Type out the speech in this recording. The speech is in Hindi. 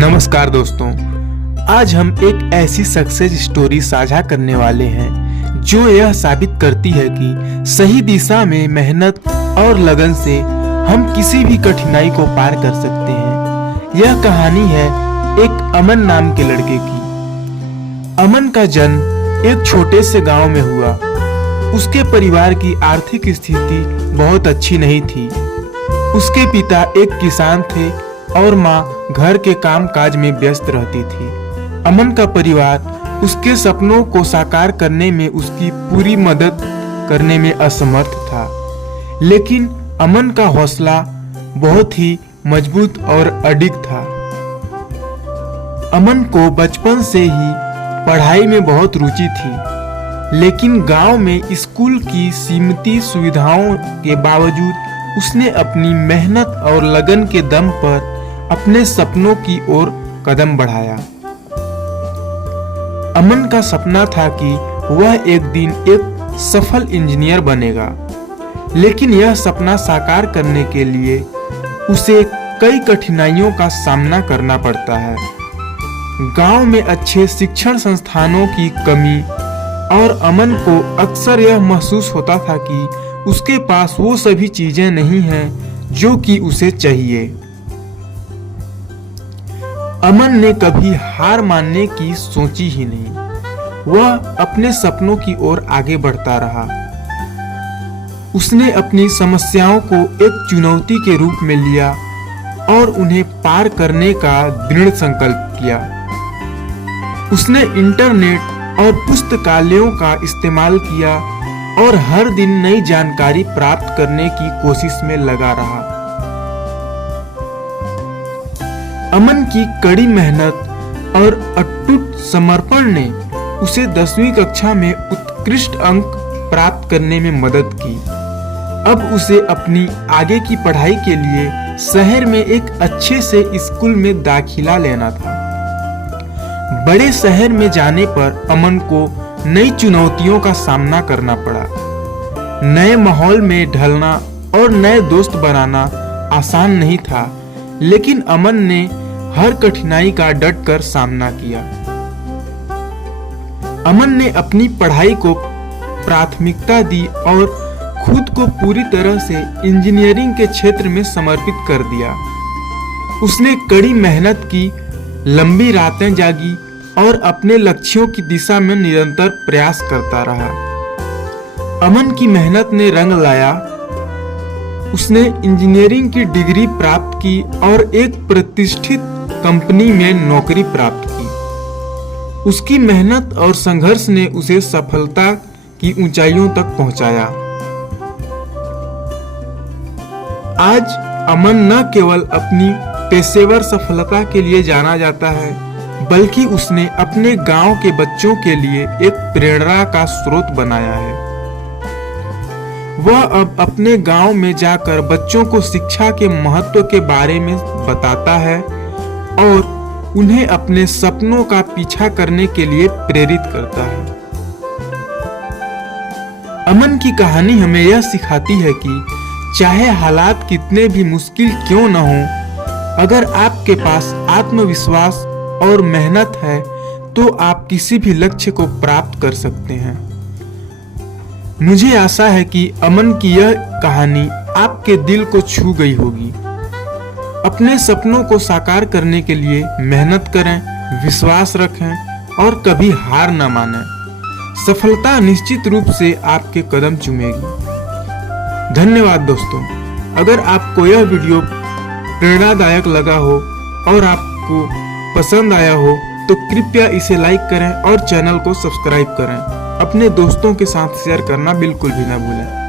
नमस्कार दोस्तों, आज हम एक ऐसी सक्सेस स्टोरी साझा करने वाले हैं जो यह साबित करती है कि सही दिशा में मेहनत और लगन से हम किसी भी कठिनाई को पार कर सकते हैं। यह कहानी है एक अमन नाम के लड़के की। अमन का जन्म एक छोटे से गांव में हुआ। उसके परिवार की आर्थिक स्थिति बहुत अच्छी नहीं थी। उसके पिता एक किसान थे और माँ घर के काम काज में व्यस्त रहती थी। अमन का परिवार उसके सपनों को साकार करने में उसकी पूरी मदद करने में असमर्थ था, लेकिन अमन का हौसला बहुत ही मजबूत और अडिग था। अमन को बचपन से ही पढ़ाई में बहुत रुचि थी, लेकिन गांव में स्कूल की सीमित सुविधाओं के बावजूद उसने अपनी मेहनत और लगन के दम पर अपने सपनों की ओर कदम बढ़ाया। अमन का सपना था कि वह एक दिन एक सफल इंजीनियर बनेगा, लेकिन यह सपना साकार करने के लिए उसे कई कठिनाइयों का सामना करना पड़ता है। गांव में अच्छे शिक्षण संस्थानों की कमी और अमन को अक्सर यह महसूस होता था कि उसके पास वो सभी चीजें नहीं हैं जो कि उसे चाहिए। अमन ने कभी हार मानने की सोची ही नहीं। वह अपने सपनों की ओर आगे बढ़ता रहा। उसने अपनी समस्याओं को एक चुनौती के रूप में लिया और उन्हें पार करने का दृढ़ संकल्प किया। उसने इंटरनेट और पुस्तकालयों का इस्तेमाल किया और हर दिन नई जानकारी प्राप्त करने की कोशिश में लगा रहा। अमन की कड़ी मेहनत और अटूट समर्पण ने उसे 10वीं कक्षा में उत्कृष्ट अंक प्राप्त करने में मदद की। अब उसे अपनी आगे की पढ़ाई के लिए शहर में एक अच्छे से स्कूल में दाखिला लेना था। बड़े शहर में जाने पर अमन को नई चुनौतियों का सामना करना पड़ा। नए माहौल में ढलना और नए दोस्त बनाना आसान नहीं था, लेकिन अमन ने हर कठिनाई का डट कर सामना किया। अमन ने अपनी पढ़ाई को प्राथमिकता दी और खुद को पूरी तरह से इंजीनियरिंग के क्षेत्र में समर्पित कर दिया। उसने कड़ी मेहनत की, लंबी रातें जागी और अपने लक्ष्यों की दिशा में निरंतर प्रयास करता रहा। अमन की मेहनत ने रंग लाया। उसने इंजीनियरिंग की डिग्री प्राप्त की और एक प्रतिष्ठित कंपनी में नौकरी प्राप्त की। उसकी मेहनत और संघर्ष ने उसे सफलता की ऊंचाइयों तक पहुंचाया। आज अमन न केवल अपनी पेशेवर सफलता के लिए जाना जाता है, बल्कि उसने अपने गांव के बच्चों के लिए एक प्रेरणा का स्रोत बनाया है। वह अब अपने गांव में जाकर बच्चों को शिक्षा के महत्व के बारे में बताता है और उन्हें अपने सपनों का पीछा करने के लिए प्रेरित करता है। अमन की कहानी हमें यह सिखाती है कि चाहे हालात कितने भी मुश्किल क्यों न हो, अगर आपके पास आत्मविश्वास और मेहनत है तो आप किसी भी लक्ष्य को प्राप्त कर सकते हैं। मुझे आशा है कि अमन की यह कहानी आपके दिल को छू गई होगी। अपने सपनों को साकार करने के लिए मेहनत करें, विश्वास रखें और कभी हार न मानें। सफलता निश्चित रूप से आपके कदम चूमेगी। धन्यवाद दोस्तों। अगर आपको यह वीडियो प्रेरणादायक लगा हो और आपको पसंद आया हो तो कृपया इसे लाइक करें और चैनल को सब्सक्राइब करें। अपने दोस्तों के साथ शेयर करना बिल्कुल भी ना भूलें।